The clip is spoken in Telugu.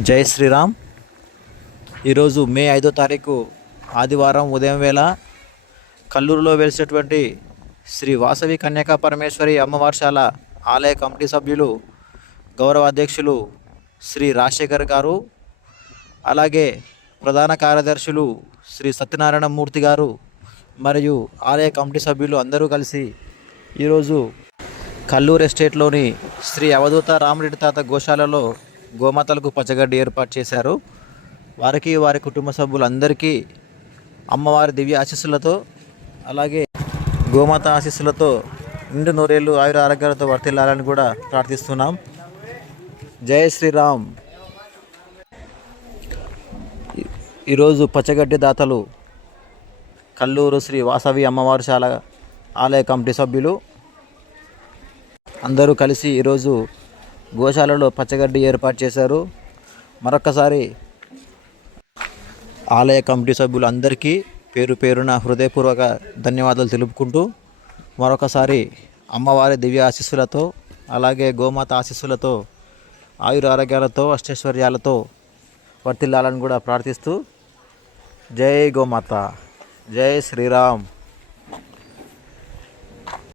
జై శ్రీరామ్. ఈరోజు మే 5వ తారీఖు ఆదివారం ఉదయం వేళ కల్లూరులో వెలిసినటువంటి శ్రీ వాసవి కన్యకా పరమేశ్వరి అమ్మవారిశాల ఆలయ కమిటీ సభ్యులు, గౌరవ అధ్యక్షులు శ్రీ రాజశేఖర్ గారు, అలాగే ప్రధాన కార్యదర్శులు శ్రీ సత్యనారాయణ మూర్తి గారు మరియు ఆలయ కమిటీ సభ్యులు అందరూ కలిసి ఈరోజు కల్లూరు ఎస్టేట్లోని శ్రీ అవధూత రామరెడ్డి తాత గోశాలలో గోమాతలకు పచ్చగడ్డి ఏర్పాటు చేశారు. వారికి వారి కుటుంబ సభ్యులందరికీ అమ్మవారి దివ్య ఆశీస్సులతో, అలాగే గోమాత ఆశీస్సులతో నిండు నూరేళ్ళు ఆయుర ఆరోగ్యాలతో వర్తిల్లాలని కూడా ప్రార్థిస్తున్నాం. జై శ్రీరామ్. ఈరోజు పచ్చగడ్డి దాతలు కల్లూరు శ్రీ వాసవి అమ్మవారిశాల ఆలయ కమిటీ సభ్యులు అందరూ కలిసి ఈరోజు గోశాలలో పచ్చగడ్డి ఏర్పాటు చేశారు. మరొకసారి ఆలయ కమిటీ సభ్యులు అందరికీ పేరు పేరున హృదయపూర్వక ధన్యవాదాలు తెలుపుకుంటూ, మరొకసారి అమ్మవారి దివ్య ఆశీస్సులతో, అలాగే గోమాత ఆశీస్సులతో ఆయుర ఆరోగ్యాలతో అష్టైశ్వర్యాలతో వర్తిల్లాలని కూడా ప్రార్థిస్తూ, జై గోమాత, జై శ్రీరామ్.